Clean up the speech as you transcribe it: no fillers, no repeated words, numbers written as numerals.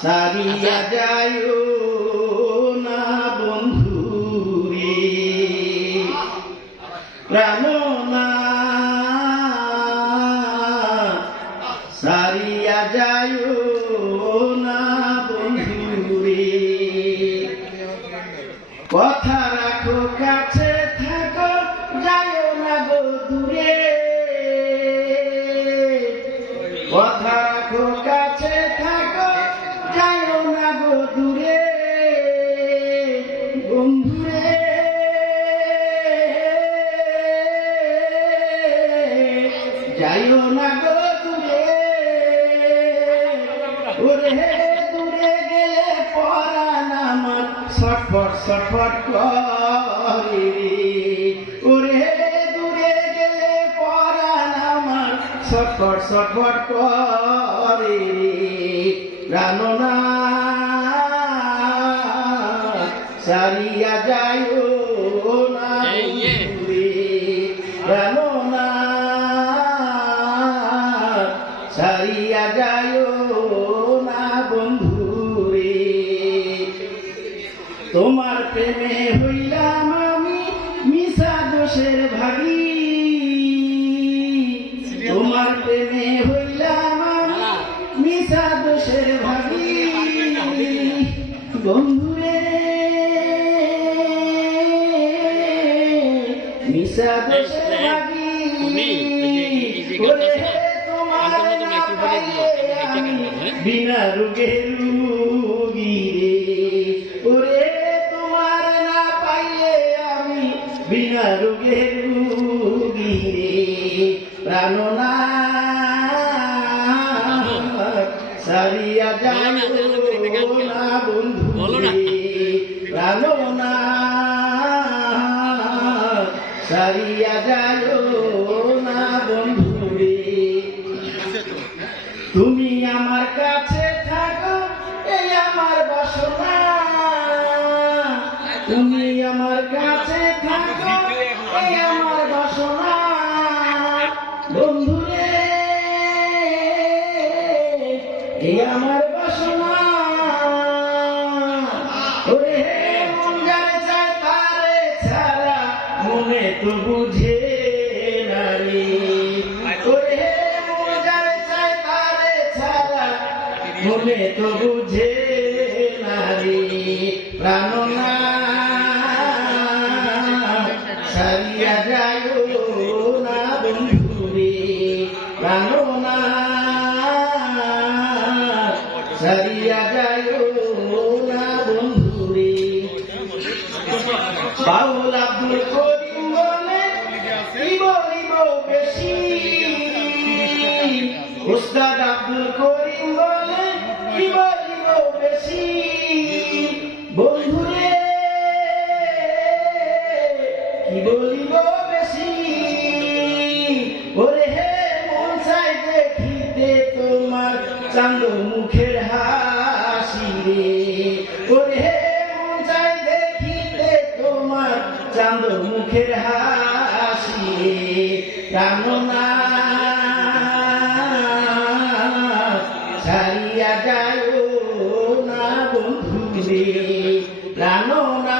সারিয়া যাইও না বন্ধুরে প্রাণনা সারিয়া যাইও না বন্ধুরে কথা রাখো কাছে থাকো যাইও না গো দূরে কথা রাখো কাছে থাকো যাইও না গো দূরে বন্ধুরে যাইও না গো দূরে ওরে দূরে গেলে পরাণ আমার ছটফট ছটফট করে ওরে দূরে গেলে পরাণ আমার ছটফট ছটফট করে প্রাণনা সারিয়া যাইও না বন্ধুরে প্রাণনা সারিয়া যাইও না বন্ধুরে তোমার প্রেমে হইলাম আমি মিশা দোষের ভাগী তোমার প্রেমে হইলাম আমি মিশা দোষের ভাগী বন্ধুরে মিশা দোষের ভাগী বিনা রোগে রুগী ওরে তোমার না পাইলে আমি বিনা রোগে রুগী প্রাণনা সারিয়া যাইও না বন্ধুরে প্রাণনা সারিয়া যাইও না বন্ধুরে তুমি আমার কাছে থাকো এই আমার বাসনা তুমি আমার কাছে থাকো এই আমার বাসনা বন্ধুরে এই আমার বাসনা ওরে মন যারে চায় তারে ছাড়া মনে তো বুঝে না রে ওরে মন যারে চায় তারে ছাড়া মনে তো বুঝে না রে প্রাণনা সারিয়া যাইও না বন্ধুরে প্রাণনা সারিয়া যাইও না বন্ধুরে বাউল আব্দুল করিম বলে কি বলিব বেশি উস্তাদ আব্দুল করিম বলে কি বলিব বেশি বন্ধুরে কি বলিব বেশি ওরে হে মন চাই দেখিতে তোমার চাঁদ মুখের হাসি রে ওরে হে মন চাই দেখিতে তোমার চাঁদ মুখের হাসি রে প্রাণনা সারিয়া যাইও না বন্ধুরে প্রাণনা